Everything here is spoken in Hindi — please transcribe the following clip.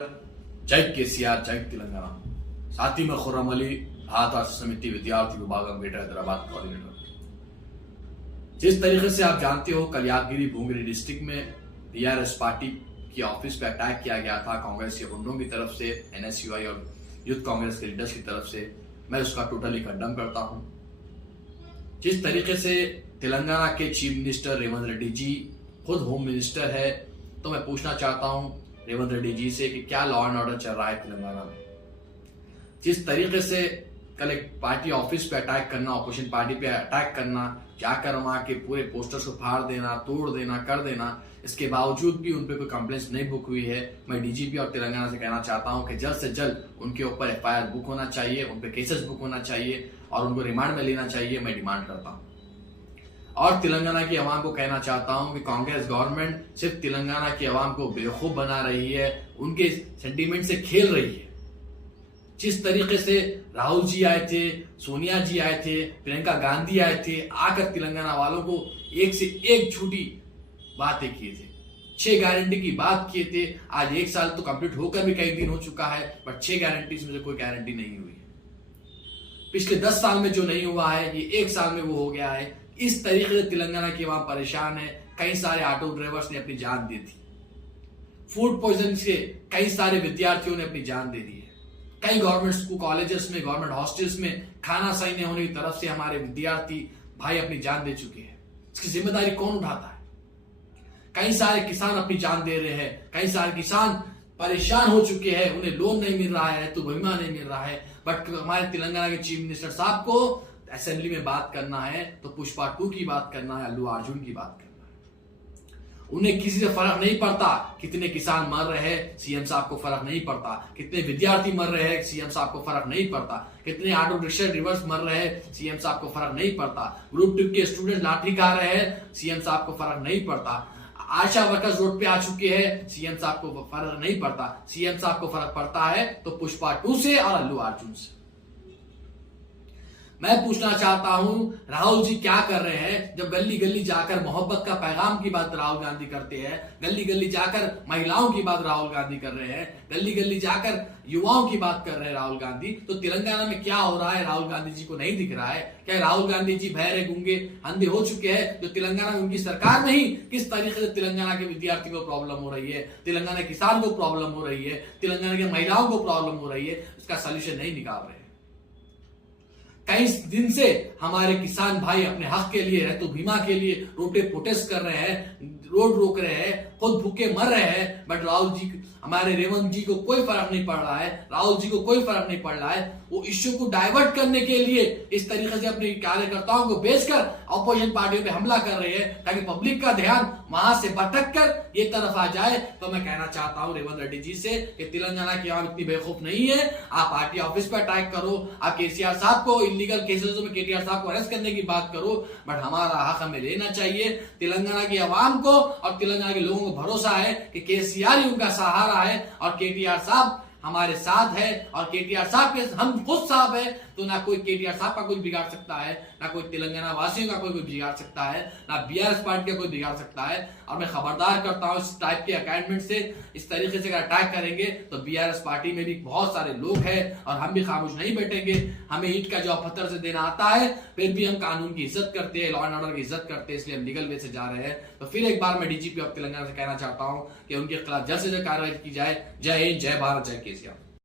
जय केसीआर, जय तेलंगाना। साथी में खुर्रम अली, हाथ राष्ट्र समिति विद्यार्थी विभाग ग्रेटर हैदराबाद कोऑर्डिनेटर। जिस तरीके से आप जानते हो, कल यादगिरी भूंगरी डिस्ट्रिक्ट में बीआरएस पार्टी की ऑफिस पे अटैक किया गया था कांग्रेस के गुंडों की तरफ से, एनएसयूआई और यूथ कांग्रेस के लीडर्स की तरफ से। मैं उसका टोटली कंडम करता हूं। जिस तरीके से तेलंगाना के चीफ मिनिस्टर रेवंत रेड्डी जी खुद होम मिनिस्टर है, तो मैं पूछना चाहता हूं रेवंत रेड्डी जी से कि क्या लॉ एंड ऑर्डर चल रहा है तेलंगाना में। जिस तरीके से कल एक पार्टी ऑफिस पे अटैक करना, ऑपोजिशन पार्टी पे अटैक करना, जाकर वहां के पूरे पोस्टर्स को फाड़ देना, तोड़ देना, कर देना, इसके बावजूद भी उन पे कोई कंप्लेंट्स नहीं बुक हुई है। मैं डीजीपी और तेलंगाना से कहना चाहता हूं कि जल्द से जल्द उनके ऊपर एफआईआर बुक होना चाहिए, उन पे केसेस बुक होना चाहिए और उनको रिमांड में लेना चाहिए। मैं डिमांड करता हूं और तेलंगाना की आवाम को कहना चाहता हूं कि कांग्रेस गवर्नमेंट सिर्फ तेलंगाना की आवाम को बेवकूफ बना रही है, उनके सेंटीमेंट से खेल रही है। जिस तरीके से राहुल जी आए थे, सोनिया जी आए थे, प्रियंका गांधी आए थे, आकर तेलंगाना वालों को एक से एक झूठी बातें किए थे, 6 गारंटी की बात किए थे। आज 1 साल तो कंप्लीट होकर भी कई दिन हो चुका है, बट 6 गारंटी में से कोई गारंटी नहीं हुई है। पिछले 10 साल में जो नहीं हुआ है, ये 1 साल में वो हो गया है। इस तरीके से तेलंगाना की आवाम परेशान है। कई सारे ऑटो ड्राइवर्स ने अपनी जान दी थी, फूड पॉइजन से कई सारे विद्यार्थियों ने अपनी जान दे दी है। कई गवर्नमेंट स्कूल कॉलेजेस में, गवर्नमेंट हॉस्टल्स में खाना सही नहीं होने की तरफ से हमारे विद्यार्थी भाई अपनी जान दे चुके हैं। इसकी जिम्मेदारी कौन उठाता है? कई सारे किसान अपनी जान दे रहे हैं, कई सारे किसान परेशान हो चुके हैं, उन्हें लोन नहीं मिल रहा है, तो बीमा नहीं मिल रहा है। बट हमारे तेलंगाना के चीफ मिनिस्टर साहब को असेंबली में बात करना है तो पुष्पा 2 की बात करना है, अल्लू अर्जुन की बात करना है। उन्हें किसी से फर्क नहीं पड़ता कितने किसान मर रहे हैं, सीएम साहब को फर्क नहीं पड़ता। कितने विद्यार्थी मर रहे हैं, सीएम साहब को फर्क नहीं पड़ता। कितने ऑटो रिक्शा ड्राइवर्स मर रहे हैं, सीएम साहब को फर्क नहीं पड़ता। ग्रुप 2 के स्टूडेंट लाठी खा रहे हैं, सीएम साहब को फर्क नहीं पड़ता। आशा वर्कर्स रोड पे आ चुके हैं, सीएम साहब को फर्क नहीं पड़ता। सीएम साहब को फर्क पड़ता है तो पुष्पा 2 से और अल्लू अर्जुन से। मैं पूछना चाहता हूं राहुल जी क्या कर रहे हैं, जब गली गली जाकर मोहब्बत का पैगाम की बात राहुल गांधी करते हैं, गली गली जाकर महिलाओं की बात राहुल गांधी कर रहे हैं, गली गली जाकर युवाओं की बात कर रहे हैं राहुल गांधी, तो तेलंगाना में क्या हो रहा है राहुल गांधी जी को नहीं दिख रहा है? क्या राहुल गांधी जी बहरे, गूंगे, अंधे हो चुके हैं? जो तेलंगाना में उनकी सरकार नहीं, किस तरीके से तेलंगाना के विद्यार्थी को प्रॉब्लम हो रही है, तेलंगाना किसान को प्रॉब्लम हो रही है, तेलंगाना की महिलाओं को प्रॉब्लम हो रही है, उसका सोल्यूशन नहीं निकाल रहे हैं। कई दिन से हमारे किसान भाई अपने हक के लिए, हेतु बीमा के लिए रोड पे प्रोटेस्ट कर रहे हैं, रोड रोक रहे हैं, खुद भूखे मर रहे हैं। बट राहुल जी, हमारे रेवंत जी को कोई फर्क नहीं पड़ रहा है, राहुल जी को कोई फर्क नहीं पड़ रहा है। वो इश्यू को डाइवर्ट करने के लिए इस तरीके से अपने कार्यकर्ताओं को भेजकर अपोजिशन पार्टियों पे हमला कर रहे हैं, ताकि पब्लिक का ध्यान वहां से भटक कर ये तरफ आ जाए। तो मैं कहना चाहता हूं रेवंत रेड्डी जी से कि तेलंगाना की आवाम इतनी बेवकूफ नहीं है। आप पार्टी ऑफिस पर अटैक करो, आप केसीआर साहब को इलीगल केसेस में केटीआर साहब को अरेस्ट करने की बात करो, बट हमारा हक हमें लेना चाहिए। तेलंगाना की आवाम को और तेलंगाना के लोगों को भरोसा है कि केसीआर ही उनका सहारा है और केटीआर साहब हमारे साथ है और केटीआर साहब के हम खुद साहब है, तो ना कोई केटीआर साहब का कुछ बिगाड़ सकता है, ना कोई तेलंगाना वासियों का कोई बिगाड़ सकता है, ना बीआरएस पार्टी का कोई बिगाड़ सकता है। और मैं खबरदार करता हूं, इस टाइप के अकाउंटमेंट से, इस तरीके से अगर अटैक करेंगे तो बीआरएस पार्टी में भी बहुत सारे लोग हैं और हम भी खामोश नहीं बैठेंगे। हमें ईंट का जवाब पत्थर से देना आता है, फिर भी हम कानून की इज्जत करते हैं, लॉ एंड ऑर्डर की इज्जत करते हैं, इसलिए हम लीगल वे से जा रहे हैं। तो फिर एक बार मैं डीजीपी ऑफ तेलंगाना से कहना चाहता हूं कि उनके खिलाफ जल्द से जल्द कार्रवाई की जाए। जय हिंद, जय भारत, जय केसीआर।